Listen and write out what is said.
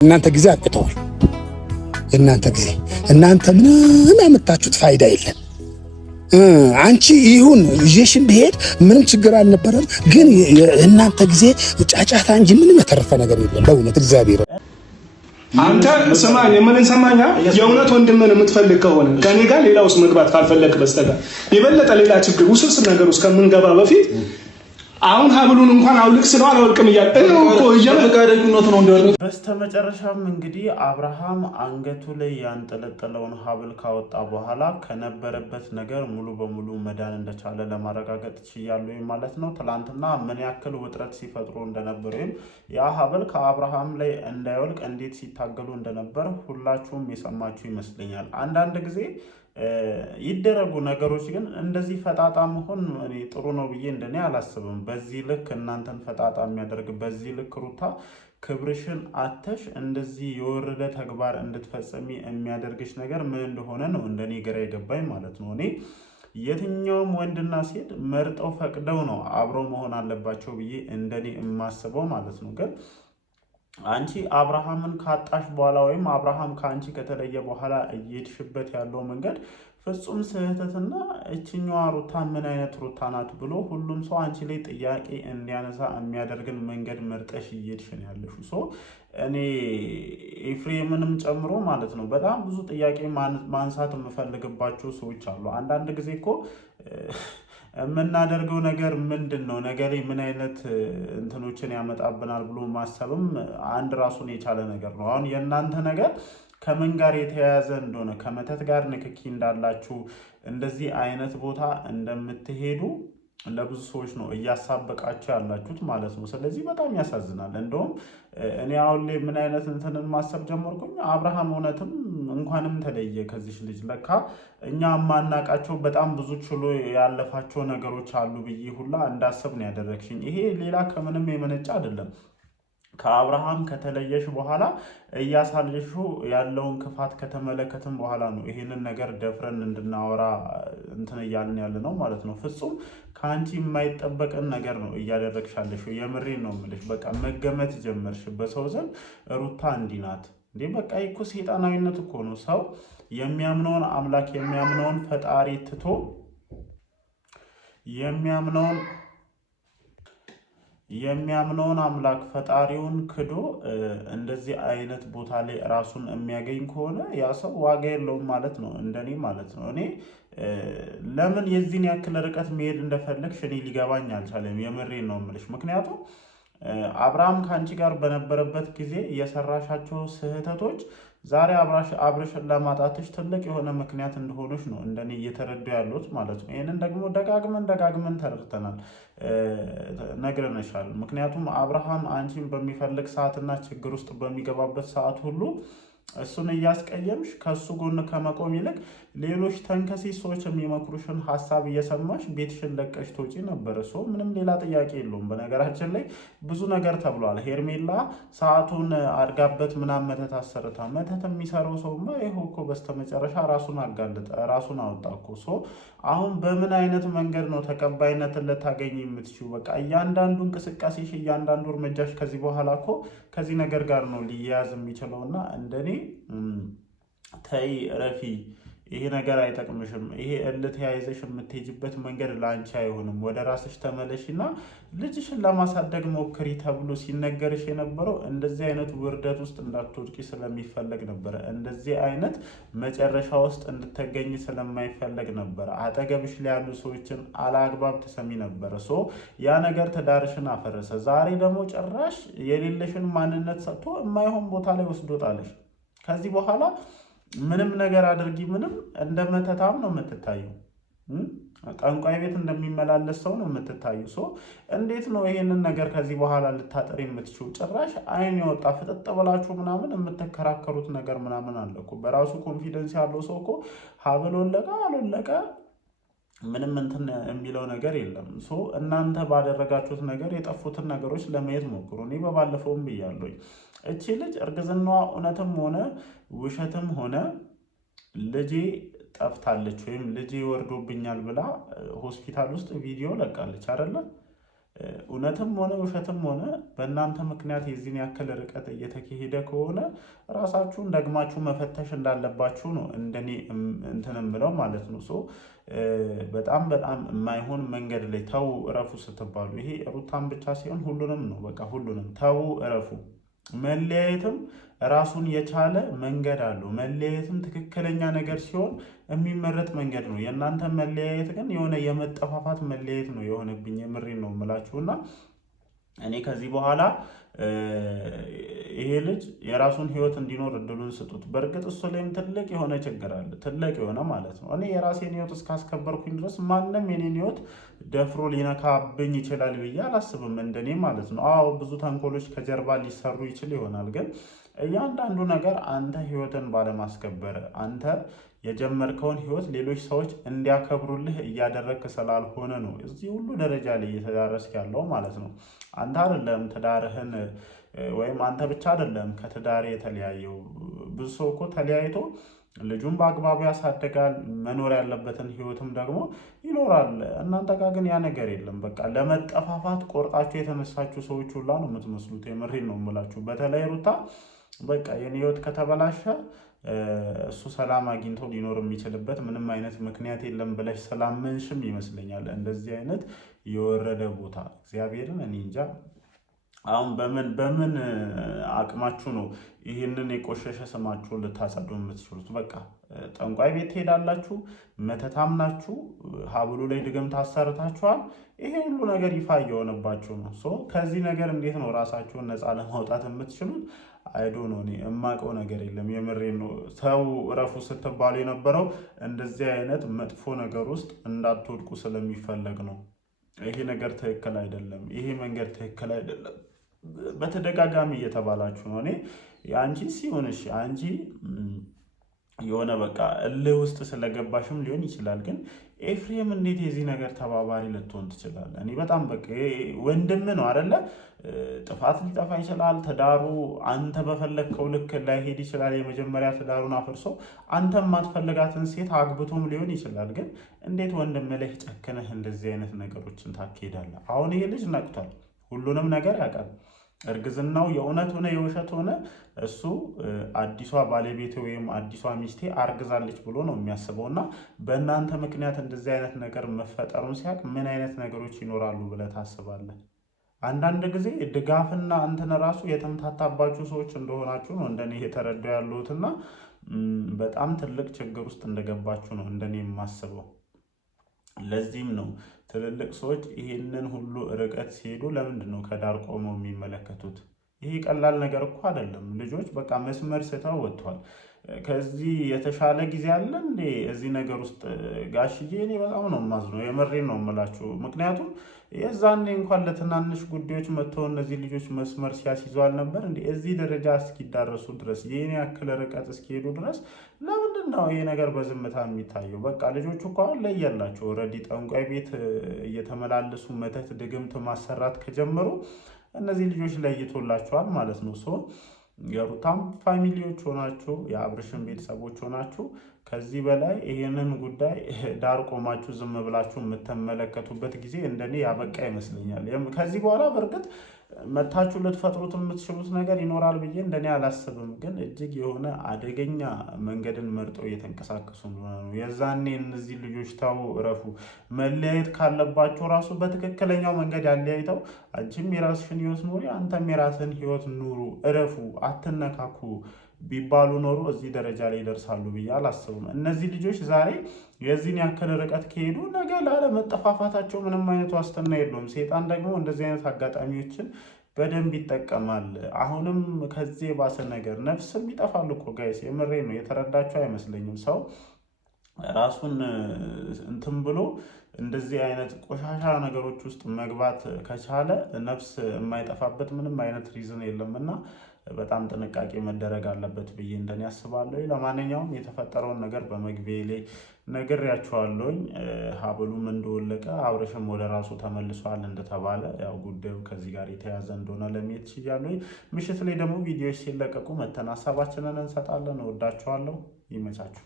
እናንተ ጊዜ አጥቅተዋል። እናንተ ምንም ያመጣችሁት ፋይዳ የለም። አንቺ ይሁን ይሽን ብሄድ ምንም ችግር አልነበረም። ግን እናንተ ጊዜ ጫጫታ እንጂ ምንም የተረፈ ነገር የለም። በእውነት እግዚአብሔር አንተ ስማኝ፣ የምን ሰማኛ የእውነት ወንድምን የምትፈልግ ከሆነ ከኔ ጋር ሌላ ውስጥ መግባት ካልፈለክ በስተቀር የበለጠ ሌላ ችግር ውስብስብ ነገር ውስጥ ከምንገባ በፊት አሁን ሀብሉን እንኳን አውልቅ ስለው አላወልቅም እያለ በስተመጨረሻም እንግዲህ አብርሃም አንገቱ ላይ ያንጠለጠለውን ሀብል ካወጣ በኋላ ከነበረበት ነገር ሙሉ በሙሉ መዳን እንደቻለ ለማረጋገጥ ችያለሁ ማለት ነው። ትላንትና ምን ያክል ውጥረት ሲፈጥሩ እንደነበር ወይም ያ ሀብል ከአብርሃም ላይ እንዳይወልቅ እንዴት ሲታገሉ እንደነበር ሁላችሁም የሰማችሁ ይመስለኛል። አንዳንድ ጊዜ ይደረጉ ነገሮች ግን እንደዚህ ፈጣጣ መሆን እኔ ጥሩ ነው ብዬ እንደኔ አላስብም። በዚህ ልክ እናንተን ፈጣጣ የሚያደርግ በዚህ ልክ ሩታ ክብርሽን አተሽ እንደዚህ የወረደ ተግባር እንድትፈጸሚ የሚያደርግሽ ነገር ምን እንደሆነ ነው እንደኔ ግራ የገባኝ ማለት ነው። እኔ የትኛውም ወንድና ሴት መርጠው ፈቅደው ነው አብረው መሆን አለባቸው ብዬ እንደኔ የማስበው ማለት ነው። ግን አንቺ አብርሃምን ካጣሽ በኋላ ወይም አብርሃም ከአንቺ ከተለየ በኋላ እየሄድሽበት ያለው መንገድ ፍጹም ስህተትና እችኛዋ ሩታ ምን አይነት ሩታ ናት ብሎ ሁሉም ሰው አንቺ ላይ ጥያቄ እንዲያነሳ የሚያደርግን መንገድ መርጠሽ እየሄድሽን ያለሽው እኔ ኤፍሬምንም ጨምሮ ማለት ነው በጣም ብዙ ጥያቄ ማንሳት የምፈልግባቸው ሰዎች አሉ። አንዳንድ ጊዜ እኮ የምናደርገው ነገር ምንድን ነው ነገሬ ምን አይነት እንትኖችን ያመጣብናል ብሎ ማሰብም አንድ ራሱን የቻለ ነገር ነው። አሁን የእናንተ ነገር ከምን ጋር የተያያዘ እንደሆነ ከመተት ጋር ንክኪ እንዳላችሁ እንደዚህ አይነት ቦታ እንደምትሄዱ ለብዙ ሰዎች ነው እያሳበቃችሁ ያላችሁት ማለት ነው። ስለዚህ በጣም ያሳዝናል። እንደውም እኔ አሁን ላይ ምን አይነት እንትንን ማሰብ ጀመርኩኝ፣ አብርሃም እውነትም እንኳንም ተለየ ከዚህ ልጅ ለካ እኛ ማናቃቸው በጣም ብዙ ችሎ ያለፋቸው ነገሮች አሉ ብዬ ሁላ እንዳሰብ ነው ያደረግሽኝ። ይሄ ሌላ ከምንም የመነጨ አይደለም። ከአብርሃም ከተለየሽ በኋላ እያሳለሹ ያለውን ክፋት ከተመለከትን በኋላ ነው ይሄንን ነገር ደፍረን እንድናወራ እንትን እያልን ያለ ነው ማለት ነው። ፍጹም ከአንቺ የማይጠበቅን ነገር ነው እያደረግሻለሽ። የምሬን ነው የምልሽ። በቃ መገመት ጀመርሽ በሰው ዘንድ ሩታ እንዲህ ናት እንዴ? በቃ እኮ ሰይጣናዊነት እኮ ነው። ሰው የሚያምነውን አምላክ የሚያምነውን ፈጣሪ ትቶ የሚያምነውን አምላክ ፈጣሪውን ክዶ እንደዚህ አይነት ቦታ ላይ ራሱን የሚያገኝ ከሆነ ያ ሰው ዋጋ የለውም ማለት ነው፣ እንደኔ ማለት ነው። እኔ ለምን የዚህን ያክል ርቀት መሄድ እንደፈለግሽ እኔ ሊገባኝ አልቻለም። የምሬን ነው የምልሽ። ምክንያቱም አብርሃም ከአንቺ ጋር በነበረበት ጊዜ የሰራሻቸው ስህተቶች ዛሬ አብርሽን ለማጣትሽ ትልቅ የሆነ ምክንያት እንደሆኑሽ ነው እንደኔ እየተረዱ ያሉት ማለት ነው። ይህንን ደግሞ ደጋግመን ተረድተናል፣ ነግረንሻል። ምክንያቱም አብርሃም አንቺን በሚፈልግ ሰዓትና ችግር ውስጥ በሚገባበት ሰዓት ሁሉ እሱን እያስቀየምሽ ከሱ ጎን ከመቆም ይልቅ ሌሎች ተንከሲስ ሰዎች የሚመክሩሽን ሀሳብ እየሰማሽ ቤትሽን ለቀሽ ትወጪ ነበር። ምንም ሌላ ጥያቄ የለውም። በነገራችን ላይ ብዙ ነገር ተብሏል። ሄርሜላ ሰዓቱን አድጋበት ምናምን መተት አሰርታ መተት የሚሰራው ሰውማ ይኸው እኮ በስተመጨረሻ ራሱን አጋለጠ፣ ራሱን አወጣ እኮ። አሁን በምን አይነት መንገድ ነው ተቀባይነትን ልታገኝ የምትችው? በቃ እያንዳንዱ እንቅስቃሴሽ እያንዳንዱ እርምጃሽ ከዚህ በኋላ እኮ ከዚህ ነገር ጋር ነው ሊያያዝ የሚችለውና እንደኔ ተይ ረፊ፣ ይሄ ነገር አይጠቅምሽም። ይሄ ተያይዘሽ የምትሄጅበት መንገድ ለአንቺ አይሆንም። ወደ ራስሽ ተመለሽና ልጅሽን ለማሳደግ ሞክሪ ተብሎ ሲነገርሽ የነበረው እንደዚህ አይነት ውርደት ውስጥ እንዳትወድቂ ስለሚፈለግ ነበረ። እንደዚህ አይነት መጨረሻ ውስጥ እንድትገኝ ስለማይፈለግ ነበረ። አጠገብሽ ላይ ያሉ ሰዎችን አላግባብ ትሰሚ ነበረ። ያ ነገር ትዳርሽን አፈረሰ። ዛሬ ደግሞ ጭራሽ የሌለሽን ማንነት ሰጥቶ የማይሆን ቦታ ላይ ወስዶ ጣለሽ። ከዚህ በኋላ ምንም ነገር አድርጊ ምንም እንደ መተታም ነው የምትታየው። ጠንቋይ ቤት እንደሚመላለስ ሰው ነው የምትታየው። እንዴት ነው ይሄንን ነገር ከዚህ በኋላ ልታጠር የምትችው? ጭራሽ አይን የወጣ ፍጥጥ ብላችሁ ምናምን የምትከራከሩት ነገር ምናምን አለ እኮ። በራሱ ኮንፊደንስ ያለው ሰው እኮ ሀብል ወለቀ አልወለቀ ምንም እንትን የሚለው ነገር የለም። እናንተ ባደረጋችሁት ነገር የጠፉትን ነገሮች ለማየት ሞክሩ። እኔ በባለፈውም ብያለሁ፣ እቺ ልጅ እርግዝናዋ እውነትም ሆነ ውሸትም ሆነ ልጄ ጠፍታለች ወይም ልጄ ወርዶብኛል ብላ ሆስፒታል ውስጥ ቪዲዮ ለቃለች አይደለ? እውነትም ሆነ ውሸትም ሆነ በእናንተ ምክንያት የዚህን ያክል ርቀት እየተካሄደ ከሆነ ራሳችሁን ደግማችሁ መፈተሽ እንዳለባችሁ ነው እንደኔ እንትን ብለው ማለት ነው። በጣም በጣም የማይሆን መንገድ ላይ ተው እረፉ ስትባሉ ይሄ ሩታን ብቻ ሲሆን ሁሉንም ነው። በቃ ሁሉንም ተው እረፉ። መለያየትም ራሱን የቻለ መንገድ አለው። መለያየትም ትክክለኛ ነገር ሲሆን የሚመረጥ መንገድ ነው። የእናንተ መለያየት ግን የሆነ የመጠፋፋት መለያየት ነው የሆነብኝ። የምሬን ነው የምላችሁና እኔ ከዚህ በኋላ ይሄ ልጅ የራሱን ህይወት እንዲኖር እድሉን ስጡት። በእርግጥ እሱ ላይም ትልቅ የሆነ ችግር አለ፣ ትልቅ የሆነ ማለት ነው። እኔ የራሴን ህይወት እስካስከበርኩኝ ድረስ ማንም የኔን ህይወት ደፍሮ ሊነካብኝ ይችላል ብዬ አላስብም፣ እንደኔ ማለት ነው። አዎ ብዙ ተንኮሎች ከጀርባ ሊሰሩ ይችል ይሆናል፣ ግን እያንዳንዱ ነገር አንተ ህይወትን ባለማስከበር አንተ የጀመርከውን ህይወት ሌሎች ሰዎች እንዲያከብሩልህ እያደረግክ ስላልሆነ ነው እዚህ ሁሉ ደረጃ ላይ እየተዳረስክ ያለው ማለት ነው። አንተ አይደለም ትዳርህን ወይም አንተ ብቻ አይደለም ከትዳር የተለያየው። ብዙ ሰው እኮ ተለያይቶ ልጁን በአግባቡ ያሳድጋል፣ መኖር ያለበትን ህይወትም ደግሞ ይኖራል። እናንተ ጋር ግን ያ ነገር የለም። በቃ ለመጠፋፋት ቆርጣችሁ የተነሳችሁ ሰዎች ሁላ ነው የምትመስሉት። የምሬን ነው የምላችሁ። በተለይ ሩታ በቃ የኔ ህይወት ከተበላሸ እሱ ሰላም አግኝቶ ሊኖር የሚችልበት ምንም አይነት ምክንያት የለም ብለሽ ስላመንሽም ይመስለኛል እንደዚህ አይነት የወረደ ቦታ። እግዚአብሔርን እኔ እንጃ። አሁን በምን አቅማችሁ ነው ይህንን የቆሸሸ ስማችሁን ልታጸዱ የምትችሉት? በቃ ጠንቋይ ቤት ትሄዳላችሁ፣ መተታም ናችሁ፣ ሀብሉ ላይ ድግምት ታሰርታችኋል። ይሄ ሁሉ ነገር ይፋ እየሆነባችሁ ነው። ከዚህ ነገር እንዴት ነው ራሳችሁን ነፃ ለማውጣት የምትችሉት? አይዶ ነው። እኔ የማውቀው ነገር የለም። የምሬን ነው። ተው እረፉ ስትባሉ የነበረው እንደዚህ አይነት መጥፎ ነገር ውስጥ እንዳትወድቁ ስለሚፈለግ ነው። ይሄ ነገር ትክክል አይደለም፣ ይሄ መንገድ ትክክል አይደለም በተደጋጋሚ እየተባላችሁ ነው። እኔ አንቺ ሲሆንሽ አንቺ የሆነ በቃ እልህ ውስጥ ስለገባሽም ሊሆን ይችላል። ግን ኤፍሬም እንዴት የዚህ ነገር ተባባሪ ልትሆን ትችላለህ? እኔ በጣም በቃ ወንድም ነው አይደለ? ጥፋት ሊጠፋ ይችላል። ትዳሩ አንተ በፈለግከው ልክ ላይሄድ ይችላል። የመጀመሪያ ትዳሩን አፍርሶ አንተ የማትፈልጋትን ሴት አግብቶም ሊሆን ይችላል። ግን እንዴት ወንድም ላይ ጨክነህ እንደዚህ አይነት ነገሮችን ታካሄዳለህ? አሁን ይሄ ልጅ ነቅቷል፣ ሁሉንም ነገር ያውቃል። እርግዝናው የእውነት ሆነ የውሸት ሆነ እሱ አዲሷ ባለቤቴ ወይም አዲሷ ሚስቴ አርግዛለች ብሎ ነው የሚያስበው። እና በእናንተ ምክንያት እንደዚህ አይነት ነገር መፈጠሩን ሲያውቅ ምን አይነት ነገሮች ይኖራሉ ብለህ ታስባለህ? አንዳንድ ጊዜ ድጋፍና እንትን ራሱ የተምታታባችሁ ሰዎች እንደሆናችሁ ነው እንደኔ የተረዳው ያለሁትና በጣም ትልቅ ችግር ውስጥ እንደገባችሁ ነው እንደኔ የማስበው። ለዚህም ነው ትልልቅ ሰዎች ይህንን ሁሉ ርቀት ሲሄዱ ለምንድን ነው ከዳር ቆመው የሚመለከቱት? ይሄ ቀላል ነገር እኮ አይደለም። ልጆች በቃ መስመር ስተው ወጥቷል። ከዚህ የተሻለ ጊዜ አለ እንዴ እዚህ ነገር ውስጥ? ጋሽዬ እኔ በጣም ነው የማዝነው፣ የመሬን ነው የምላችሁ። ምክንያቱም የዛኔ እንኳን ለትናንሽ ጉዳዮች መጥተው እነዚህ ልጆች መስመር ሲያስይዙ አልነበር እንዴ? እዚህ ደረጃ እስኪዳረሱ ድረስ ይህን ያክል ርቀት እስኪሄዱ ድረስ ለምንድን ነው ይሄ ነገር በዝምታ የሚታየው? በቃ ልጆቹ እኮ አሁን ላይ ያላቸው ኦልሬዲ ጠንቋይ ቤት እየተመላለሱ መተት ድግምት ማሰራት ከጀመሩ እነዚህ ልጆች ለይቶላቸዋል ማለት ነው። የሩታም ፋሚሊዎች ሆናችሁ የአብርሽን ቤተሰቦች ሆናችሁ ከዚህ በላይ ይህንን ጉዳይ ዳር ቆማችሁ ዝም ብላችሁ የምትመለከቱበት ጊዜ እንደኔ ያበቃ ይመስለኛል። ከዚህ በኋላ በእርግጥ መታችሁ ልትፈጥሩት የምትችሉት ነገር ይኖራል ብዬ እንደኔ አላስብም። ግን እጅግ የሆነ አደገኛ መንገድን መርጠው እየተንቀሳቀሱ ነው። የዛኔ እነዚህ ልጆች ተው እረፉ፣ መለያየት ካለባቸው ራሱ በትክክለኛው መንገድ ያለያይተው አንቺም የራስሽን ህይወት ኑሪ፣ አንተም የራስን ህይወት ኑሩ፣ እረፉ፣ አትነካኩ ቢባሉ ኖሮ እዚህ ደረጃ ላይ ይደርሳሉ ብዬ አላስብም። እነዚህ ልጆች ዛሬ የዚህን ያክል ርቀት ከሄዱ ነገ ላለመጠፋፋታቸው ምንም አይነት ዋስትና የለውም። ሴጣን ደግሞ እንደዚህ አይነት አጋጣሚዎችን በደንብ ይጠቀማል። አሁንም ከዚህ የባሰ ነገር ነፍስም ይጠፋል እኮ ጋይስ፣ የምሬ ነው። የተረዳቸው አይመስለኝም። ሰው ራሱን እንትን ብሎ እንደዚህ አይነት ቆሻሻ ነገሮች ውስጥ መግባት ከቻለ ነፍስ የማይጠፋበት ምንም አይነት ሪዝን የለምና በጣም ጥንቃቄ መደረግ አለበት ብዬ እንደኔ ያስባለሁ። ለማንኛውም የተፈጠረውን ነገር በመግቢያ ላይ ነግሬያቸዋለሁኝ። ሀብሉም እንደወለቀ አብርሽም ወደ ራሱ ተመልሷል እንደተባለ ያው ጉዳዩ ከዚህ ጋር የተያዘ እንደሆነ ለማየት ችያለሁኝ። ምሽት ላይ ደግሞ ቪዲዮዎች ሲለቀቁ መተን ሀሳባችንን እንሰጣለን። እወዳችኋለሁ። ይመቻችሁ።